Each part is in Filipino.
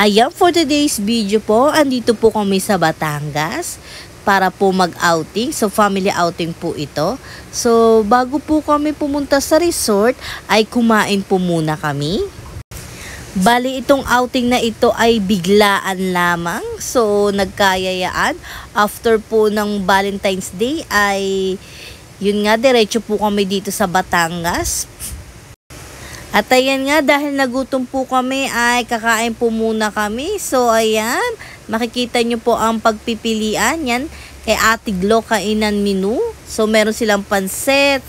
Ayan, for today's video po, andito po kami sa Batangas para po mag-outing. So, family outing po ito. So, bago po kami pumunta sa resort, ay kumain po muna kami. Bali, itong outing na ito ay biglaan lamang. So, nagkayayaan. After po ng Valentine's Day ay, yun nga, diretso po kami dito sa Batangas. At ayan nga, dahil nagutom po kami ay kakain po muna kami. So ayan, makikita nyo po ang pagpipilian. Yan, kay Ate Glo kainan menu. So meron silang pansit,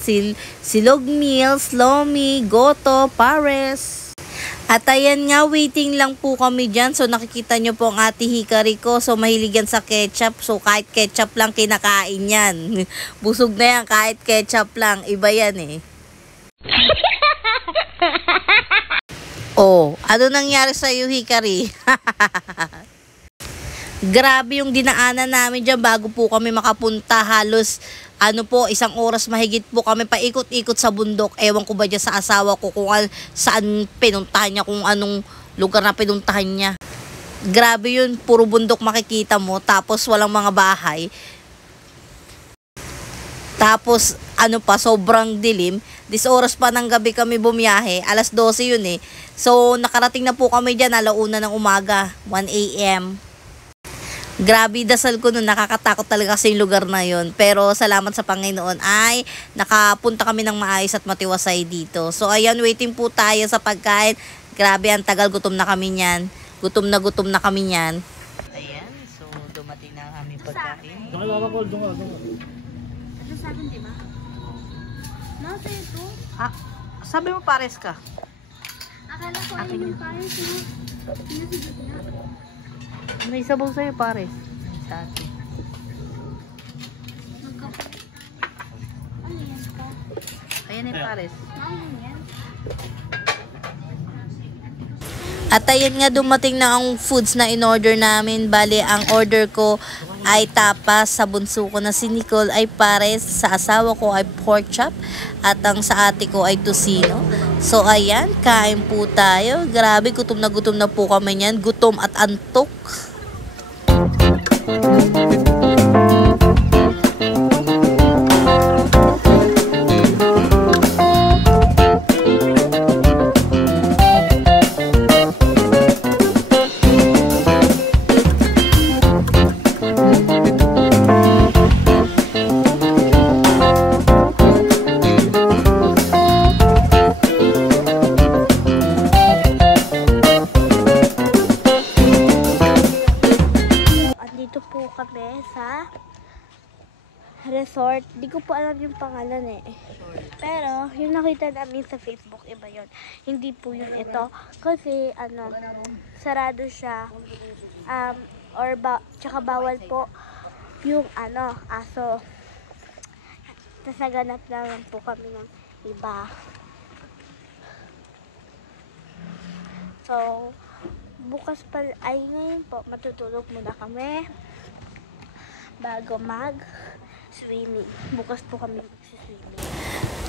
silog meals, lomi, goto, pares. At ayan nga, waiting lang po kami dyan. So nakikita nyo po ang Ate Hikari ko. So mahilig yan sa ketchup. So kahit ketchup lang kinakain yan. Busog na yan kahit ketchup lang. Iba yan eh. Oh, ano nangyari sa iyo, Hikari? Grabe yung dinaanan namin dyan bago po kami makapunta. Halos, isang oras mahigit po kami paikot-ikot sa bundok. Ewan ko ba dyan sa asawa ko kung saan pinuntahan niya, kung anong lugar na pinuntahan niya. Grabe yun, puro bundok makikita mo, tapos walang mga bahay. Tapos, sobrang dilim. 10 oras pa ng gabi kami bumiyahe. Alas 12 yun eh. So, nakarating na po kami dyan, 1:00 ng umaga, 1 AM. Grabe, dasal ko nun. Nakakatakot talaga kasi yung lugar na yun. Pero, salamat sa Panginoon ay nakapunta kami ng maayos at matiwasay dito. So, ayan, waiting po tayo sa pagkain. Grabe, ang tagal, gutom na kami niyan. Gutom na kami niyan. Ayan, so, dumating na kami pagkain. Sa akin, di ba? Nasa ito? Sabi mo pares ka? Akala ko ay yung pares mo. Sinasagot na. May sabaw sa'yo pares. Sa atin. Ano yan ka? Ayan yung pares. Ano yan? At ayan nga, dumating na ang foods na in-order namin. Bali, ang order ko ay tapas, sa bunso ko na si Nicole ay pares, sa asawa ko ay pork chop, at ang sa ate ko ay tocino. So ayan, kain po tayo. Grabe, gutom na po kami niyan. Gutom at antok. Kami sa resort. Di ko po alam yung pangalan eh. Pero, yung nakita namin sa Facebook, iba yun. Hindi po yun ito. Kasi, sarado siya. Tsaka bawal po yung aso. Nasaganap naman po kami ng iba. So, bukas pa, ngayon po, matutulog muna kami bago mag-swimming. Bukas po kami mag-swimming.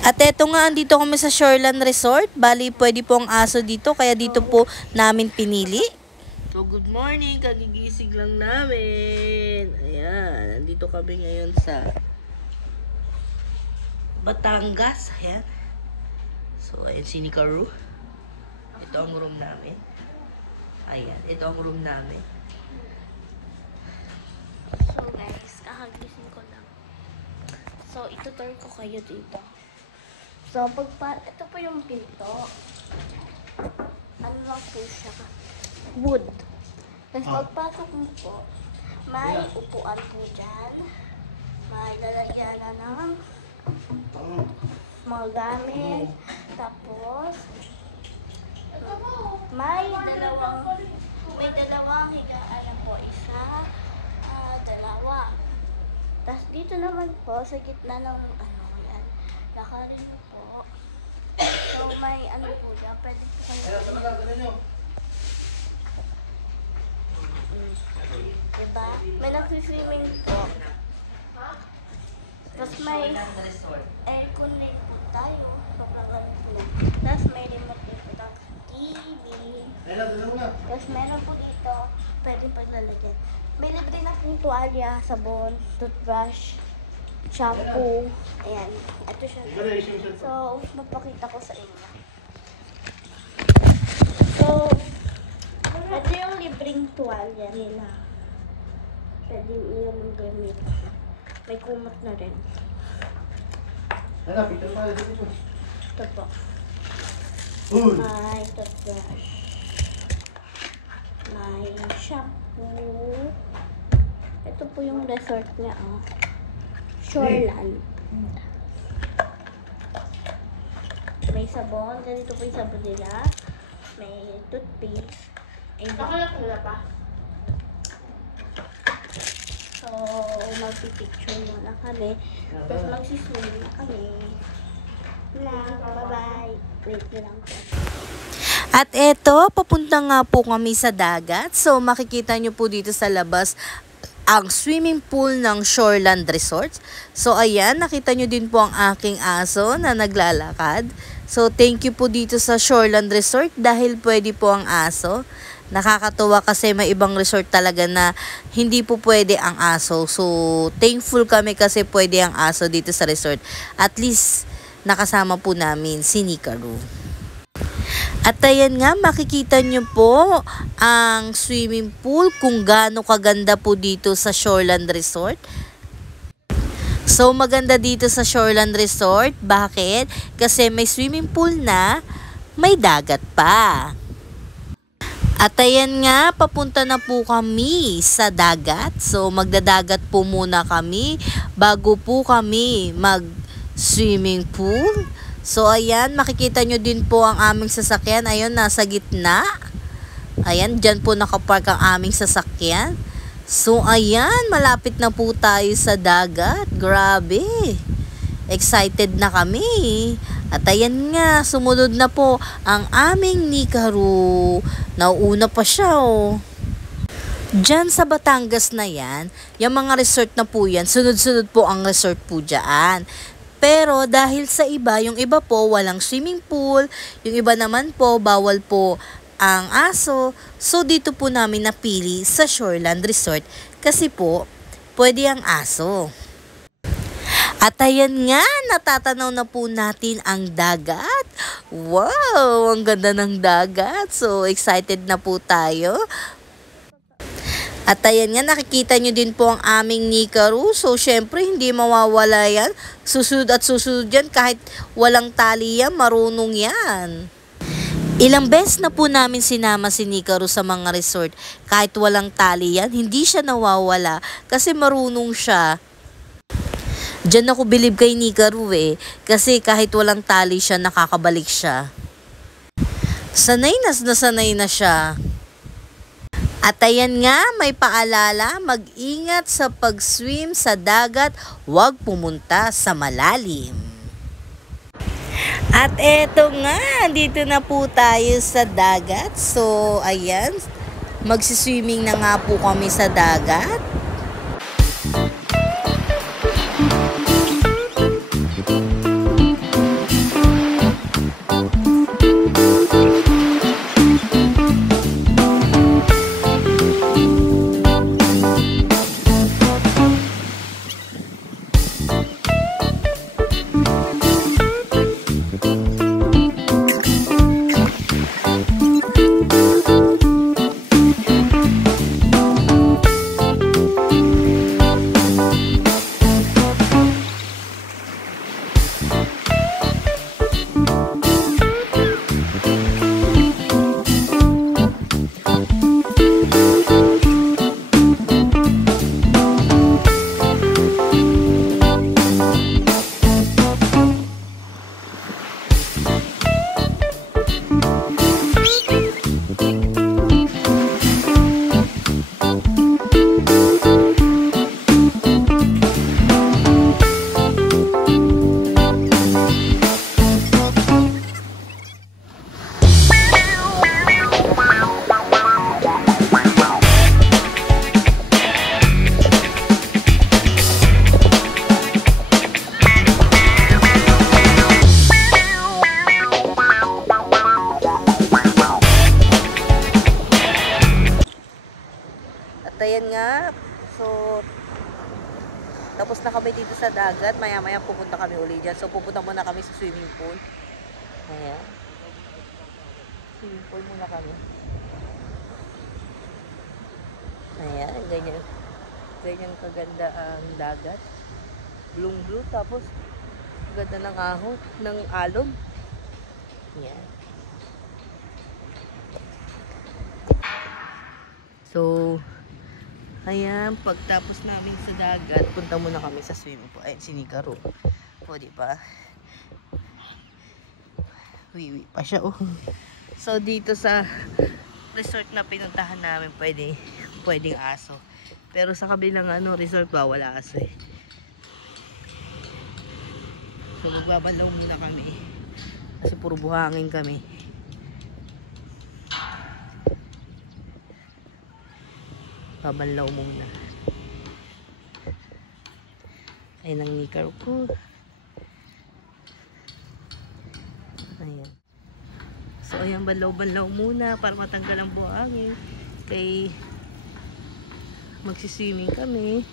At eto nga, andito kami sa Shoreland Resort. Bali, pwede po ang aso dito, kaya dito po namin pinili. So, good morning. Kagigising lang namin. Ayan, andito kami ngayon sa Batangas. Ayan. So, ayan si Nikaru. Ito ang room namin. Ayan, ito ang room namin. So guys, kakagising ko lang. So, itutur ko kayo dito. So, ito po yung pinto. Ano lang po siya? Wood. Tapos pagpasok mo po, may upuan po dyan. May lalagyan na ng mga gamit. Tapos, may dalawang higaan na po. Isa, dalawa. Tapos dito naman po, sa gitna ng yan, lakarin mo po. So may po dyan, pwede po kayo. Diba? May nagsiswimming po. Tapos may aircon din po tayo. Tapos may remote din po tayo. TV. Tapos meron po dito, pwede paglalagyan. May libre na pong tuwalya, sabon, toothbrush, shampoo. Ayan, ito siya. So, mapakita ko sa inyo. So, ito yung libreng tuwalya nila. Pwede nyo mag-gamit. May kumot na rin. Ito po. May toothbrush. May shampoo. Ito po yung resort niya, oh. Shoreland. May sabon. Ganito po yung sabon nila. May toothpaste. Nakakala pa. So, magpipicture muna kami. Tapos magsiswim na kami. Bye-bye. Wait lang po. At eto, papunta nga po kami sa dagat. So, makikita nyo po dito sa labas ang swimming pool ng Shoreland Resort. So, ayan, nakita nyo din po ang aking aso na naglalakad. So, thank you po dito sa Shoreland Resort dahil pwede po ang aso. Nakakatuwa kasi may ibang resort talaga na hindi po pwede ang aso. So, thankful kami kasi pwede ang aso dito sa resort. At least, nakasama po namin si Nikaru. At ayan nga, makikita nyo po ang swimming pool kung gaano kaganda po dito sa Shoreland Resort. So, maganda dito sa Shoreland Resort. Bakit? Kasi may swimming pool na, may dagat pa. At ayan nga, papunta na po kami sa dagat. So, magdadagat po muna kami bago po kami mag-swimming pool. So, ayan, makikita nyo din po ang aming sasakyan. Ayun, nasa gitna. Ayan, dyan po nakapark ang aming sasakyan. So, ayan, malapit na po tayo sa dagat. Grabe. Excited na kami. At ayan nga, sumunod na po ang aming Nikaru. Nauuna pa siya, oh. Diyan sa Batangas na yan, yung mga resort na po yan, sunod-sunod po ang resort po dyan. Pero dahil sa iba, yung iba po walang swimming pool, yung iba naman po bawal po ang aso. So dito po namin napili sa Shoreland Resort kasi po pwede ang aso. At ayan nga, natatanaw na po natin ang dagat. Wow, ang ganda ng dagat. So excited na po tayo. At ayan nga, nakikita nyo din po ang aming Nikaru. So, syempre, hindi mawawala yan. Susunod at susunod yan. Kahit walang tali yan, marunong yan. Ilang beses na po namin sinama si Nikaru sa mga resort. Kahit walang tali yan, hindi siya nawawala. Kasi marunong siya. Diyan ako bilib kay Nikaru eh. Kasi kahit walang tali siya, nakakabalik siya. Sanay na siya. At ayan nga, may paalala, mag-ingat sa pag-swim sa dagat, huwag pumunta sa malalim. At eto nga, dito na po tayo sa dagat. So, ayan, magsiswimming na nga po kami sa dagat. ayan nga. So, tapos na kami dito sa dagat. Maya-maya pupunta kami uli dyan. So, pupunta muna kami sa swimming pool. Ayan. Swimming pool muna kami. Ayan, ganyan. Ganyan kaganda ang dagat. Blue. Tapos, ganda ng ahon, ng alon. Ayan. So, ayan, pagtapos namin sa dagat, punta muna kami sa swimming pool. Ay, sinikaro. O, diba? Wiwi pa siya, oh. So, dito sa resort na pinuntahan namin, pwedeng aso. Pero sa kabilang resort, wala aso eh. So, magbabanlaw muna kami. Kasi puro buhangin kami. Babanlaw muna. Ayan ang nikar ko. Ayan. So, ayan, banlaw-banlaw muna para matanggal ang buhangin. Kay magsiswimming kami.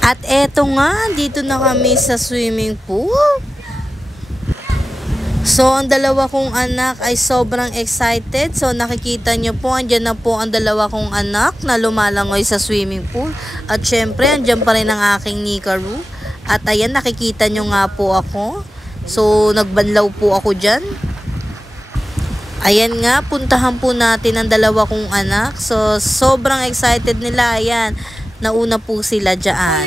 At eto nga, dito na kami sa swimming pool. So, ang dalawa kong anak ay sobrang excited. So, nakikita nyo po, andyan na po ang dalawa kong anak na lumalangoy sa swimming pool. At syempre, andyan pa rin ang aking nikaru. At ayan, nakikita nyo nga po ako. So, nagbanlaw po ako dyan. Ayan nga, puntahan po natin ang dalawa kong anak. So, sobrang excited nila. Ayan, nauna po sila dyan.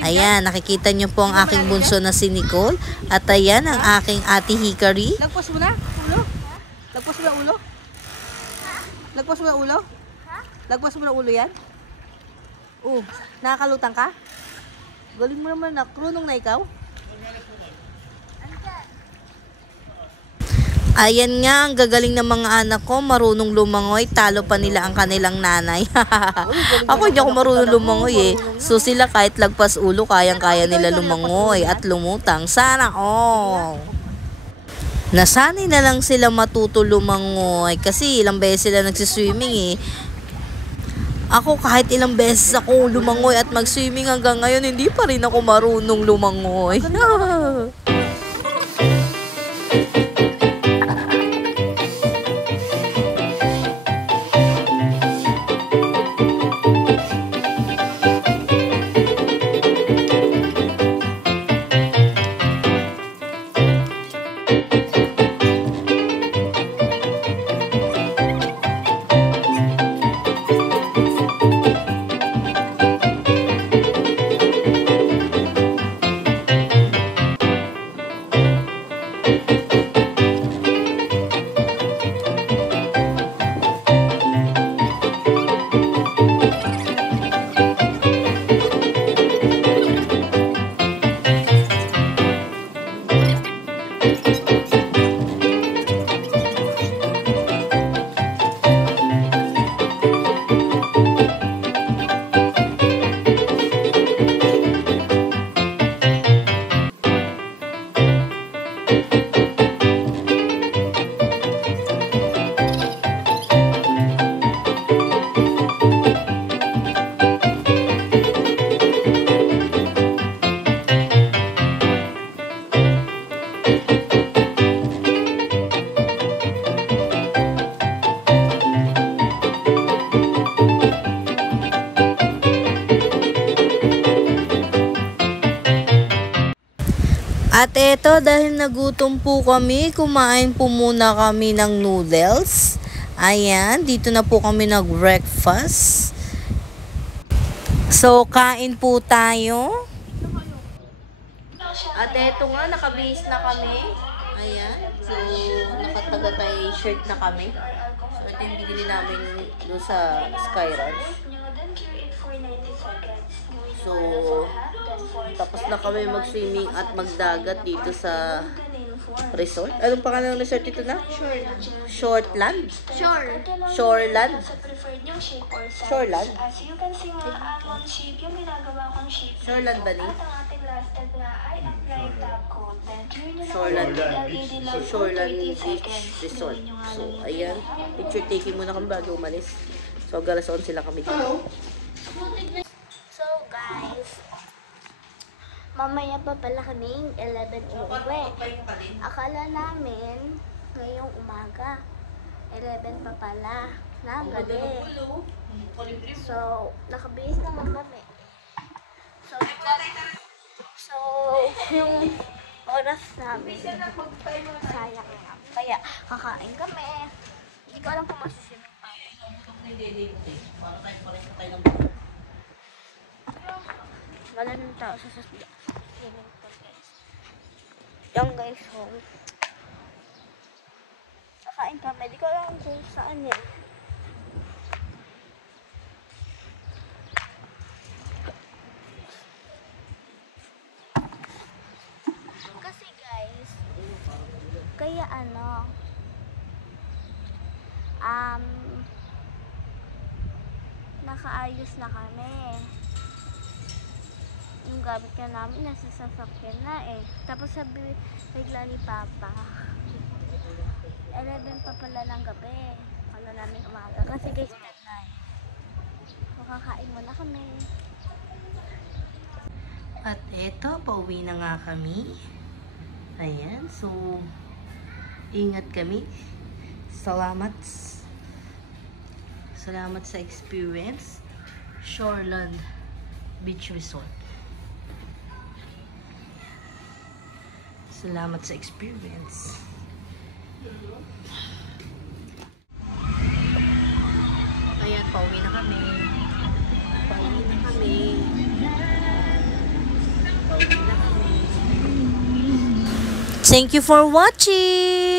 Ayan, nakikita nyo po ang aking bunso na si Nicole. At ayan, ang aking ate Hikari. Lagpas mo na ulo? Lagpas mo na ulo? Lagpas mo na ulo? Lagpas mo na ulo yan? Oh, nakakalutang ka? Galing mo naman na, krunong na ikaw? Ayan nga, ang gagaling ng mga anak ko, marunong lumangoy, talo pa nila ang kanilang nanay. Ako hindi ako marunong lumangoy eh. So sila kahit lagpas ulo, kayang-kaya nila lumangoy at lumutang. Sana all. Nasanay na lang sila matuto lumangoy kasi ilang beses sila nagsiswimming eh. Ako kahit ilang beses ako lumangoy at mag-swimming hanggang ngayon, hindi pa rin ako marunong lumangoy. At eto, dahil nagutom po kami, kumain po muna kami ng noodles. Ayan, dito na po kami nag-breakfast. So, kain po tayo. At eto nga, nakabihis na kami. Ayan, so nakatagatay shirt na kami. So, ito yung binili namin doon sa Sky Ranch. So, tapos na kami mag-swimming at magdagat dito sa Resort? Anong pangalan ng resort ito na? Shortland? Shoreland? Shoreland. Shoreland? As you can see nga, on ship, yung ginagawa kong ship. Shoreland ba ni? At ang ating last tag nga ay apply top coat. Then, turn nyo na Shoreland. LED light for Shoreland 30 Beach seconds. Resort. Gawin nyo nga So, lang ayan. Picture taking muna kami bago umalis. So, galas 11 sila kami dito. So guys, mamaya pa pala kaming 11 uuwi. Akala namin ngayong umaga, 11 pa pala na gabi. So, nakabihis naman kami. So, yung oras namin, sayang na. Kaya, kakain kami. Hindi ko alam kung masisiming pa. Wala nang tao sa sasbiyan. Yung guys, home. Kakain kami. Di ko alam kung saan yan. Kasi guys, kaya nakaayos na kami. Yung gamit ka namin nasa sasakyan na eh. Tapos sabi bigla ni Papa, 11 pa pala ng gabi. Kala namin umaga kasi guys na eh. Makakain muna kami. At eto, pauwi na nga kami. Ayan, so ingat kami. Salamat sa experience. Shoreland Beach Resort. Salamat sa experience. Ayan, pauwi na kami. Pauwi na kami. Pauwi na kami. Thank you for watching!